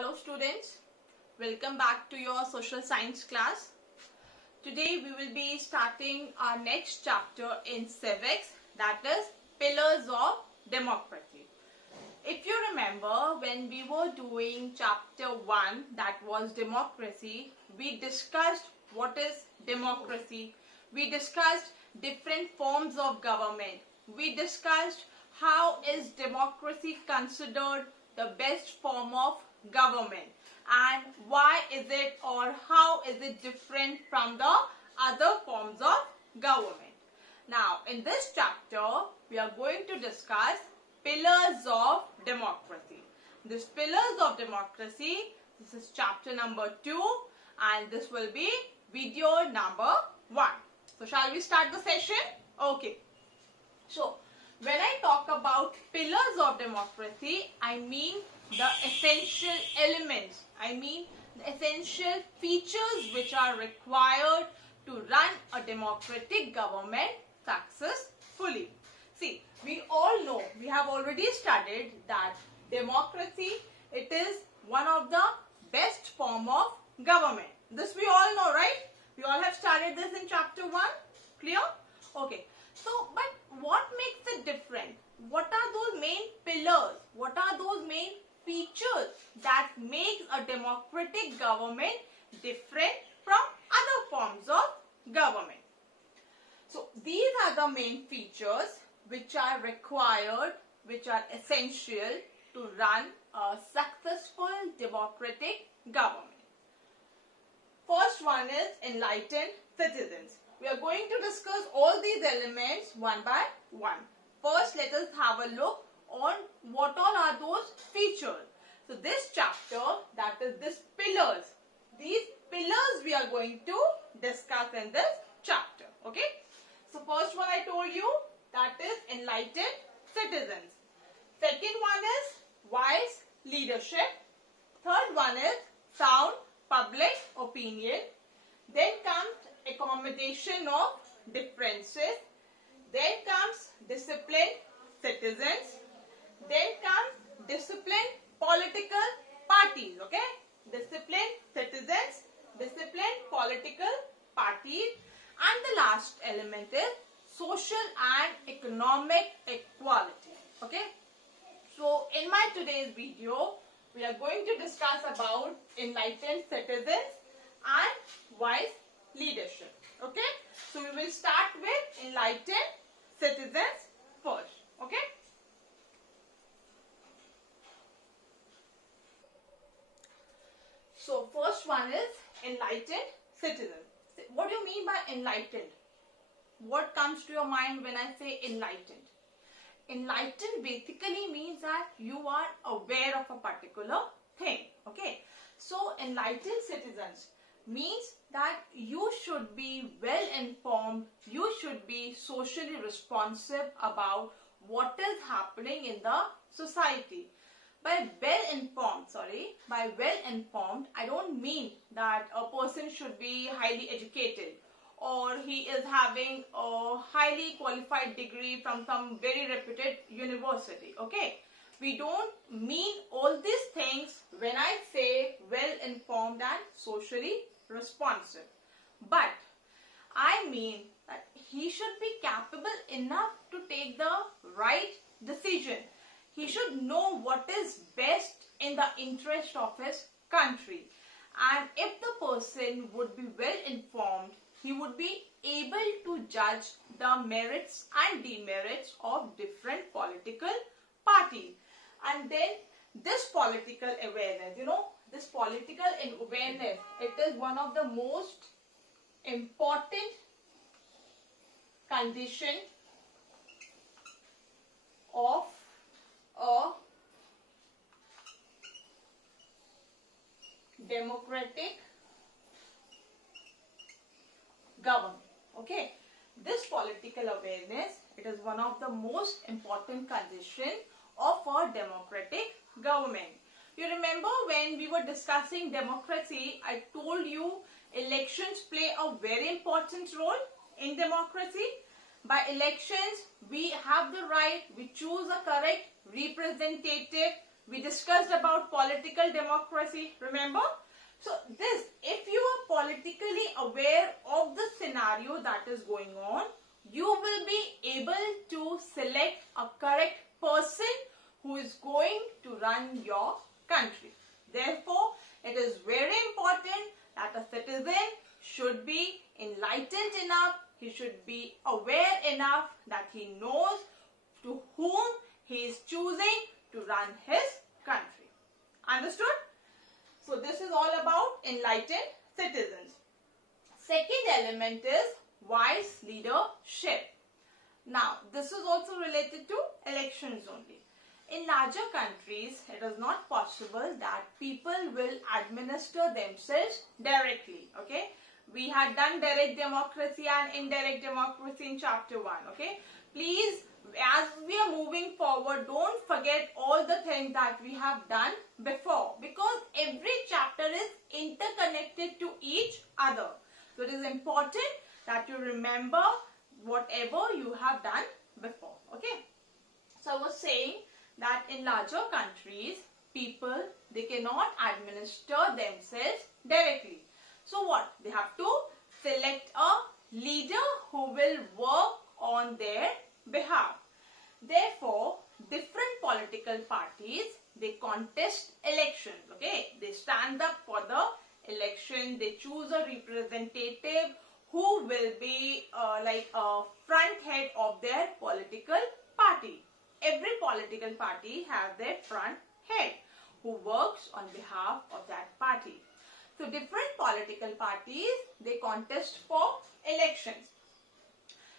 Hello students, welcome back to your social science class. Today we will be starting our next chapter in civics, that is pillars of democracy. If you remember, when we were doing chapter 1, that was democracy, we discussed what is democracy. We discussed different forms of government. We discussed how is democracy considered the best form of government and why is it or how is it different from the other forms of government. Now in this chapter we are going to discuss pillars of democracy. This pillars of democracy, this is chapter number 2 and this will be video number 1. So shall we start the session? Okay. So when I talk about pillars of democracy, I mean the essential elements, I mean the essential features which are required to run a democratic government successfully. See, we all know, we have already studied that democracy, it is one of the best form of government. This we all know, right? We all have studied this in chapter 1. Clear? Okay. So, but what makes it different? What are those main pillars? What are those main features that makes a democratic government different from other forms of government? So, these are the main features which are required, which are essential to run a successful democratic government. First one is enlightened citizens. We are going to discuss all these elements one by one. First, let us have a look on what all are those features. So, this chapter, that is this pillars. These pillars we are going to discuss in this chapter. Okay. So, first one I told you, that is enlightened citizens. Second one is wise leadership. Third one is sound public opinion. Then comes accommodation of differences. Then comes disciplined citizens. Then comes disciplined political parties. Okay, disciplined citizens, disciplined political parties, and the last element is social and economic equality. Okay, so in my today's video we are going to discuss about enlightened citizens and wise leadership. Okay, so we will start with enlightened citizens first. Okay, so first one is enlightened citizens. What do you mean by enlightened? What comes to your mind when I say enlightened? Enlightened basically means that you are aware of a particular thing. Okay, so enlightened citizens means that you should be well informed, you should be socially responsive about what is happening in the society. By well informed, I don't mean that a person should be highly educated or he is having a highly qualified degree from some very reputed university. Okay, we don't mean all these things when I say well informed and socially responsive, but I mean that he should be capable enough to take the right decision. He should know what is best in the interest of his country, and if the person would be well informed, he would be able to judge the merits and demerits of different political parties. And then this political awareness, this political awareness, it is one of the most important condition of a democratic government. Okay, this political awareness, it is one of the most important condition of a democratic government. You remember when we were discussing democracy, I told you elections play a very important role in democracy. By elections, we have the right, we choose a correct representative, We discussed about political democracy, remember? So this, if you are politically aware of the scenario that is going on, you will be able to select a correct person who is going to run your country. Therefore, it is very important that a citizen should be enlightened enough, he should be aware enough that he knows to whom he is choosing to run his country. Understood? So this is all about enlightened citizens. Second element is wise leadership. Now, this is also related to elections only. In larger countries, it is not possible that people will administer themselves directly. Okay, we had done direct democracy and indirect democracy in chapter 1. Okay, please, as we are moving forward, don't forget all the things that we have done before, because every chapter is interconnected to each other. So it is important that you remember whatever you have done before. Okay, so I was saying that in larger countries, people, they cannot administer themselves directly. So what? They have to select a leader who will work on their behalf. Therefore, different political parties, they contest elections. Okay, they stand up for the election, they choose a representative who will be like a front head of their political party. Every political party has their front head who works on behalf of that party. So different political parties, they contest for elections.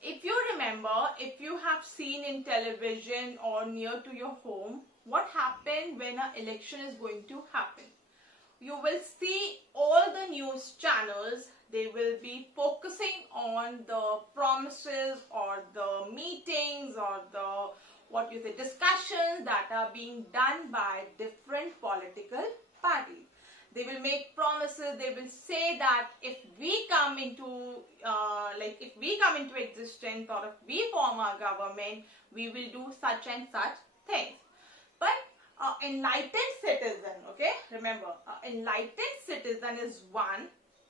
If you remember, if you have seen in television or near to your home, what happened when an election is going to happen? You will see all the news channels, they will be focusing on the promises or the meetings or the discussions that are being done by different political parties. They will make promises, they will say that if we come into existence, or if we form our government, we will do such and such things. But enlightened citizen, okay, remember, enlightened citizen is one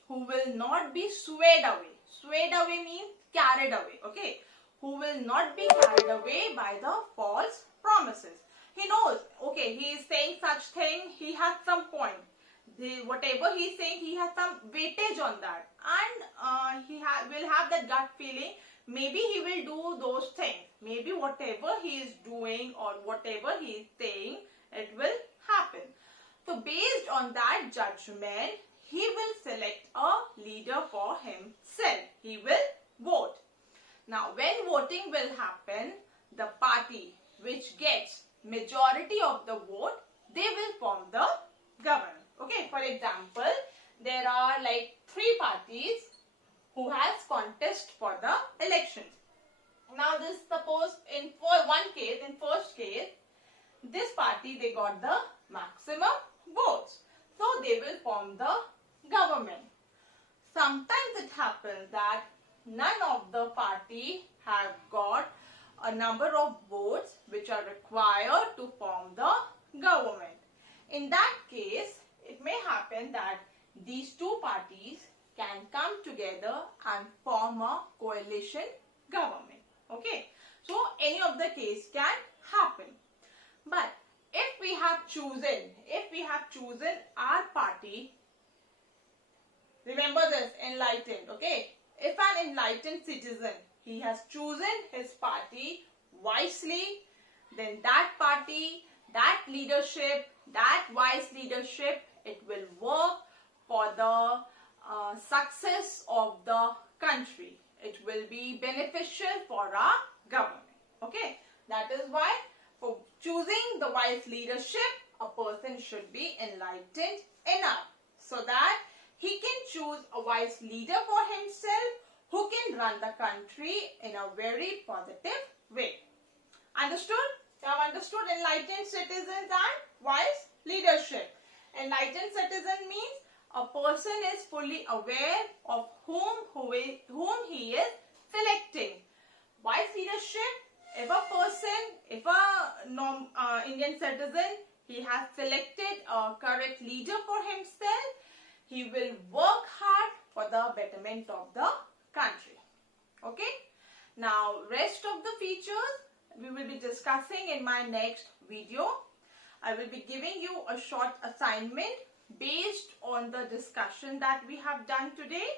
who will not be swayed away. Swayed away means carried away, okay, who will not be carried away by the false promises. He knows, okay, he is saying such thing, he has some point. Whatever he is saying, he has some weightage on that, and he will have that gut feeling, maybe he will do those things, maybe whatever he is doing or whatever he is saying, it will happen. So based on that judgment, he will select a leader for himself. He will vote. Now when voting will happen, the party which gets majority of the vote, they will form the government. Okay, for example, there are like 3 parties who has contest for the elections. Now this, suppose in first case, this party, they got the maximum votes. So they will form the government. Sometimes it happens that none of the party have got a number of votes which are required to form the government. In that case, it may happen that these 2 parties can come together and form a coalition government. Okay, so any of the case can happen. But if we have chosen our party, remember this, enlightened, okay, if an enlightened citizen, he has chosen his party wisely, then that party, that leadership, that wise leadership, it will work for the success of the country. It will be beneficial for our government. Okay, that is why for choosing the wise leadership, a person should be enlightened enough so that he can choose a wise leader for himself who can run the country in a very positive way. Understood? You have understood enlightened citizens and wise leadership. Enlightened citizen means a person is fully aware of whom he is selecting. Wise leadership, if a Indian citizen, He has selected a correct leader for himself. He will work hard for the betterment of the country. Okay. Now, rest of the features we will be discussing in my next video. I will be giving you a short assignment based on the discussion that we have done today.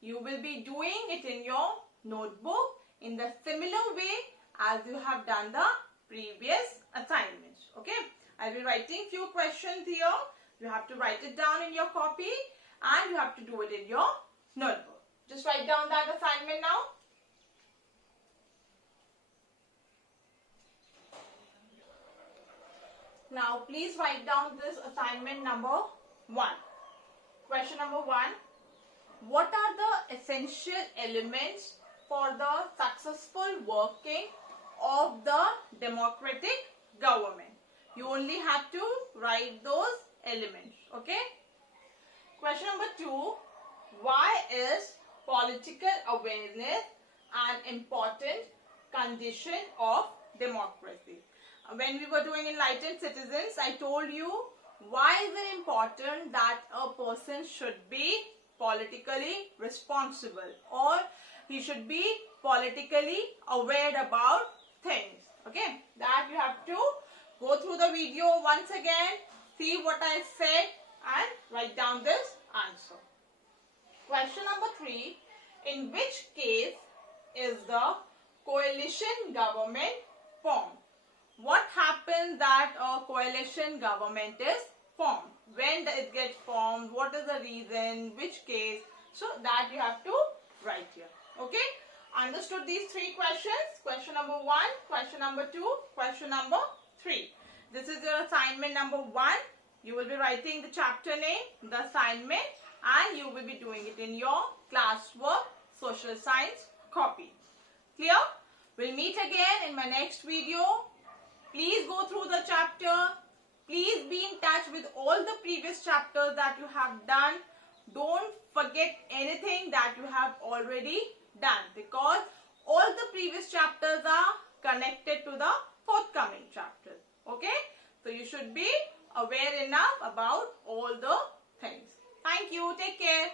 You will be doing it in your notebook in the similar way as you have done the previous assignments. Okay. I will be writing few questions here. You have to write it down in your copy and you have to do it in your notebook. Just write down that assignment now. Now please write down this assignment number 1. Question number 1. What are the essential elements for the successful working of the democratic government? You only have to write those elements. Okay. Question number 2. Why is political awareness an important condition of democracy? When we were doing Enlightened Citizens, I told you why is it important that a person should be politically responsible or he should be politically aware about things. Okay, that you have to go through the video once again, see what I said and write down this answer. Question number 3. In which case is the coalition government formed? What happens that a coalition government is formed? When it gets formed? What is the reason? Which case? So that you have to write here. Okay? Understood these 3 questions? Question number 1, question number 2, question number 3. This is your assignment number 1. You will be writing the chapter name, the assignment, and you will be doing it in your classwork, social science copy. Clear? We'll meet again in my next video. Please go through the chapter. Please be in touch with all the previous chapters that you have done. Don't forget anything that you have already done because all the previous chapters are connected to the forthcoming chapters. Okay? So you should be aware enough about all the things. Thank you. Take care.